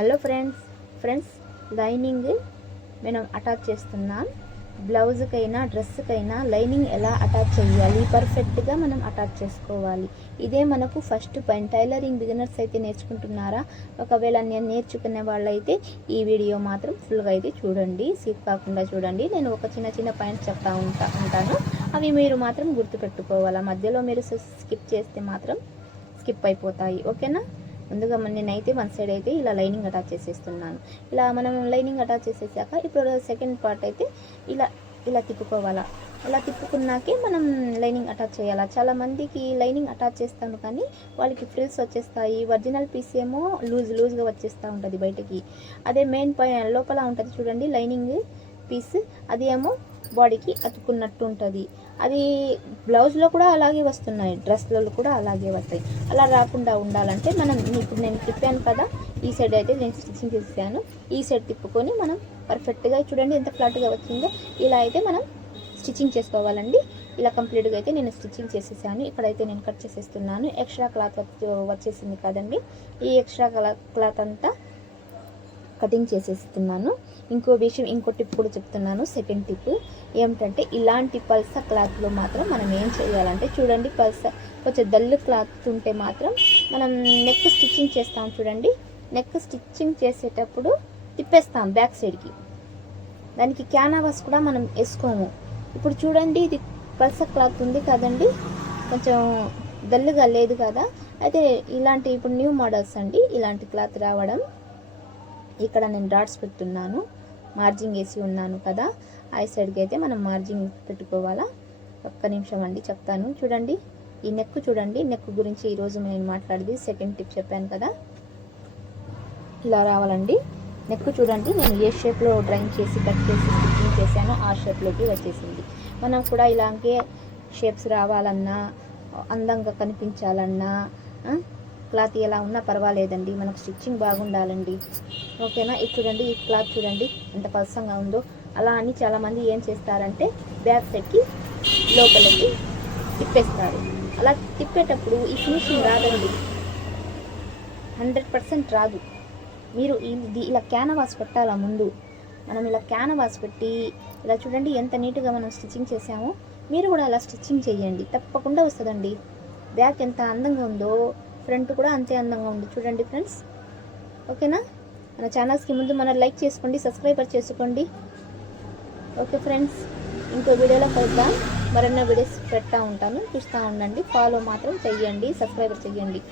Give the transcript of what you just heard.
Hello friends lining మనం attach చేస్తున్నాం. బ్లౌజ్కైనా డ్రెస్కైనా lining ఎలా అటాచ్ చేయాలి, పర్ఫెక్ట్గా మనం అటాచ్ చేసుకోవాలి. ఇదే మనకు ఫస్ట్ పాయింట్. టైలరింగ్ బిగినర్స్ అయితే నేర్చుకుంటున్నారా? ఒకవేళ నేను నేర్చుకునే వాళ్ళైతే ఈ వీడియో మాత్రం ఫుల్గా అయితే చూడండి, స్కిప్ కాకుండా చూడండి. నేను ఒక చిన్న పాయింట్స్ చెప్తా ఉంటాను. అవి మీరు మాత్రం గుర్తుపెట్టుకోవాలా. మధ్యలో మీరు స్కిప్ చేస్తే మాత్రం స్కిప్ అయిపోతాయి. ఓకేనా? ముందుగా నేనైతే వన్ సైడ్ అయితే ఇలా లైనింగ్ అటాచ్ చేసేస్తున్నాను. ఇలా మనం లైనింగ్ అటాచ్ చేసేసాక ఇప్పుడు సెకండ్ పార్ట్ అయితే ఇలా తిప్పుకోవాలా. ఇలా తిప్పుకున్నాకే మనం లైనింగ్ అటాచ్ చేయాలా. చాలామందికి లైనింగ్ అటాచ్ చేస్తాను కానీ వాళ్ళకి ఫ్రిల్స్ వచ్చేస్తాయి. ఒరిజినల్ పీస్ ఏమో లూజ్గా వచ్చేస్తూ ఉంటుంది బయటకి. అదే మెయిన్ లోపల ఉంటుంది చూడండి లైనింగ్ పీస్, అది ఏమో బాడీకి అతుక్కున్నట్టు ఉంటుంది. అది బ్లౌజ్లో కూడా అలాగే వస్తున్నాయి, డ్రెస్లలో కూడా అలాగే వస్తాయి. అలా రాకుండా ఉండాలంటే మనం ఇప్పుడు నేను తిప్పాను కదా, ఈ సైడ్ అయితే నేను స్టిచ్చింగ్ చేసాను. ఈ సైడ్ తిప్పుకొని మనం పర్ఫెక్ట్గా చూడండి ఎంత ఫ్లాట్గా వచ్చిందో. ఇలా అయితే మనం స్టిచ్చింగ్ చేసుకోవాలండి. ఇలా కంప్లీట్గా అయితే నేను స్టిచ్చింగ్ చేసేసాను. ఇక్కడైతే నేను కట్ చేసేస్తున్నాను. ఎక్స్ట్రా క్లాత్ వచ్చేసింది కదండి, ఈ ఎక్స్ట్రా క్లాత్ అంతా కటింగ్ చేసేస్తున్నాను. ఇంకో విషయం, ఇంకో టిప్ కూడా చెప్తున్నాను. సెకండ్ టిప్ ఏమిటంటే, ఇలాంటి పల్స క్లాత్లో మాత్రం మనం ఏం చేయాలంటే చూడండి, కొంచెం డల్ క్లాత్ ఉంటే మాత్రం మనం నెక్ స్టిచ్చింగ్ చేస్తాం చూడండి. నెక్ స్టిచ్చింగ్ చేసేటప్పుడు తిప్పేస్తాం బ్యాక్ సైడ్కి. దానికి క్యాన్వాస్ కూడా మనం వేసుకోము. ఇప్పుడు చూడండి, ఇది పల్స క్లాత్ ఉంది కదండి, కొంచెం డల్గా లేదు కదా. అయితే ఇలాంటి ఇప్పుడు న్యూ మోడల్స్ అండి ఇలాంటి క్లాత్ రావడం. ఇక్కడ నేను డాట్స్ పెట్టున్నాను, మార్జింగ్ వేసి ఉన్నాను కదా. ఐ సైడ్కి అయితే మనం మార్జింగ్ పెట్టుకోవాలా. ఒక్క నిమిషం అండి చెప్తాను. చూడండి ఈ నెక్ చూడండి, నెక్ గురించి ఈరోజు నేను మాట్లాడేది సెకండ్ టిప్ చెప్పాను కదా. ఇలా రావాలండి నెక్. చూడండి నేను ఏ షేప్లో డ్రాయింగ్ చేసి కట్ చేసి స్టిచ్చింగ్ చేశానో ఆ షేప్లోకి వచ్చేసింది. మనం కూడా ఇలాగే షేప్స్ రావాలన్నా, అందంగా కనిపించాలన్నా, క్లాత్ ఎలా ఉన్నా పర్వాలేదండి, మనకు స్టిచ్చింగ్ బాగుండాలండి. ఓకేనా? ఇది చూడండి, ఈ క్లాత్ చూడండి ఎంత పలసంగా ఉందో. అలా అని చాలామంది ఏం చేస్తారంటే బ్యాక్ సైడ్కి లోపలికి తిప్పేస్తారు. అలా తిప్పేటప్పుడు ఈ ఫినిషింగ్ రాదండి, 100% రాదు. మీరు ఇలా క్యాన్వాస్ పెట్టాలా ముందు. మనం ఇలా క్యాన్వాస్ పెట్టి ఇలా చూడండి ఎంత నీట్గా మనం స్టిచ్చింగ్ చేసామో. మీరు కూడా అలా స్టిచ్చింగ్ చేయండి, తప్పకుండా వస్తుందండి. బ్యాక్ ఎంత అందంగా ఉందో ఫ్రంట్ కూడా అంతే అందంగా ఉంది. చూడండి ఫ్రెండ్స్, ఓకేనా? మన ఛానల్స్కి ముందు మన లైక్ చేసుకోండి, సబ్స్క్రైబర్ చేసుకోండి. ఓకే ఫ్రెండ్స్, ఇంకో వీడియోలో కలుద్దాం. మరెన్నో వీడియోస్ పెడతా ఉంటాను, చూస్తూ ఉండండి. ఫాలో మాత్రం చెయ్యండి, సబ్స్క్రైబర్ చెయ్యండి.